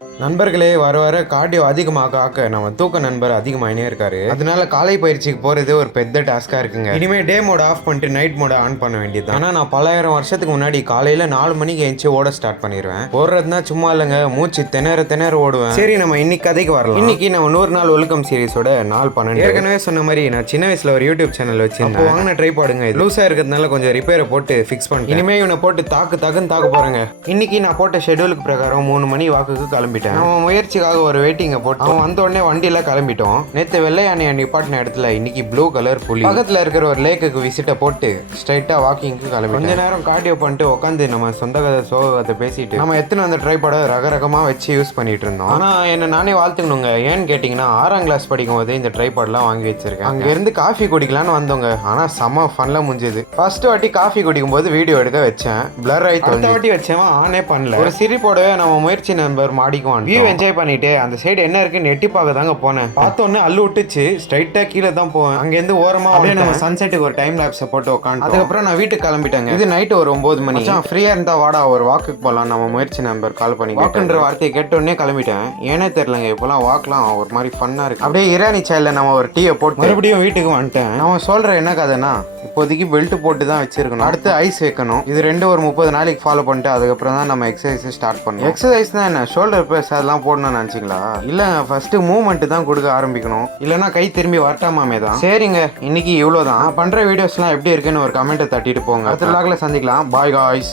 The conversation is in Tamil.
நண்பர்களே, வர வர கார்டியோ அதிகமாக நம்ம தூக்க நண்பர் அதிகமாயினே இருக்காரு. அதனால காலை பயிற்சிக்கு போறது ஒரு பெரிய டாஸ்கா இருக்குங்க. இனிமே டே மோட் ஆஃப் பண்ணிட்டு நைட் மோட ஆன் பண்ண வேண்டியது. ஆனா நான் பல்லாயிரம் வருஷத்துக்கு முன்னாடி காலையில 4 மணிக்கு எழுந்து ஓட ஸ்டார்ட் பண்ணிடுவேன். ஓடுறதுனா சும்மா இல்லைங்க, மூச்சு திணற ஓடுவேன். சரி, நம்ம இன்னைக்கு கதைக்கு வரலாம். இன்னைக்கு நம்ம 100 நாள் ஒழுக்கம் சீரிஸோட நாள் 12. ஏற்கனவே சொன்ன மாதிரி நான் சின்ன வயசுல ஒரு யூடியூப் சேனல் வச்சிருந்தேன். அப்போ வாங்கின ட்ரை பாடுங்க, லூசா இருக்கிறதுனால கொஞ்சம் ரிப்பேரை போட்டு ஃபிக்ஸ் பண்ணிட்டேன். இனிமே இவனை போட்டு தாக்கு போறேங்க. இன்னைக்கு நான் போட்ட ஷெட்யூலுக்கு பிரகாரம் 3 மணி வாக்குக்கு கிளம்பிட்டேன். நம்ம முயற்சிக்காக ஒரு வெயிட்டிங்கை போட்டு அவன் வந்த உடனே வண்டியில கிளம்பிட்டோம். நேற்று வெள்ளை யானையை நிப்பாட்டின இடத்துல இன்னைக்கு ப்ளூ கலர் புலி. பக்கத்துல இருக்கிற ஒரு லேக்குக்கு விசிட்ட போட்டு ஸ்ட்ரைட்டா வாக்கிங்க்கு கிளம்பி கொஞ்ச நேரம் கார்டியோ பண்ணிட்டு உட்காந்து நம்ம சொந்த கதை சோக கதை பேசிட்டு நம்ம எத்தனை அந்த ட்ரைபாடை ரகரகமா வச்சு யூஸ் பண்ணிட்டு இருந்தோம். ஆனா என்ன நானே வாழ்த்துக்கணுங்க. ஏன்னு கேட்டீங்கன்னா 6ஆம் கிளாஸ் படிக்கும் போதே இந்த ட்ரைபாட்லாம் வாங்கி வச்சிருக்கேன். அங்க இருந்து காஃபி குடிக்கலான்னு வந்தோங்க. ஆனா செம ஃபன்ல முடிஞ்சது. ஃபர்ஸ்ட் வாட்டி காஃபி குடிக்கும் போது வீடியோ எடுக்க வச்சேன், பிளர் ஆகி அடுத்த வாட்டி வச்சேன் ஆனே பண்ணல. ஒரு சிரிப்போடவே நம்ம முயற்சி நண்பர் மாடிக்குவான். வியூ என்ஜாய் பண்ணிட்டு அந்த சைடு என்ன இருக்குன்னு எட்டி பார்க்க தாங்க போனேன். பார்த்தோன்னே அள்ளு விட்டுச்சு. ஸ்ட்ரைட்டா கீழே தான் போவேன். அங்க இருந்து ஓரமா அப்படியே நம்ம சன்செட்டுக்கு ஒரு டைம் லேப்ஸை போட்டு உட்காந்து அதுக்கப்புறம் நான் வீட்டுக்கு கிளம்பிட்டேங்க. இது நைட்டு ஒரு 9 மணி. ஃப்ரீயா இருந்தா வாடா ஒரு வாக்குக்கு போகலாம் நம்ம முயற்சி நம்பர் கால் பண்ணி. வாக்குன்ற வார்த்தையை கேட்டோடனே கிளம்பிட்டேன். ஏனே தெரியலங்க, இப்பெல்லாம் வாக்லாம் ஒரு மாதிரி ஃபன்னா இருக்கு. அப்படியே இரானி சாயில நம்ம ஒரு டீயை போட்டு மறுபடியும் வீட்டுக்கு வந்துட்டேன். நம்ம சொல்ற என்ன கதைன்னா, இப்போதைக்கு பெல்ட் போட்டு தான் வச்சிருக்கணும். அடுத்து ஐஸ் வைக்கணும். இது ரெண்டும் ஒரு 30 நாளைக்கு ஃபாலோ பண்ணிட்டு அதுக்கப்புறம் தான் நம்ம எக்ஸசைஸ் ஸ்டார்ட் பண்ணணும். எக்ஸசைஸ் தான் என்ன, ஷோல்டர் பிரஸ் அதெல்லாம் போடணும்னு நினைச்சிங்களா? இல்ல, ஃபர்ஸ்ட் மூவ்மெண்ட் தான் கொடுக்க ஆரம்பிக்கணும். இல்லைன்னா கை திரும்பி வரட்டாமே தான். சரிங்க, இன்னைக்கு இவ்வளவுதான். பண்ற வீடியோஸ்லாம் எப்படி இருக்குன்னு ஒரு கமெண்ட்டை தட்டிட்டு போங்க. அடுத்த vlogல சந்திக்கலாம். Bye guys.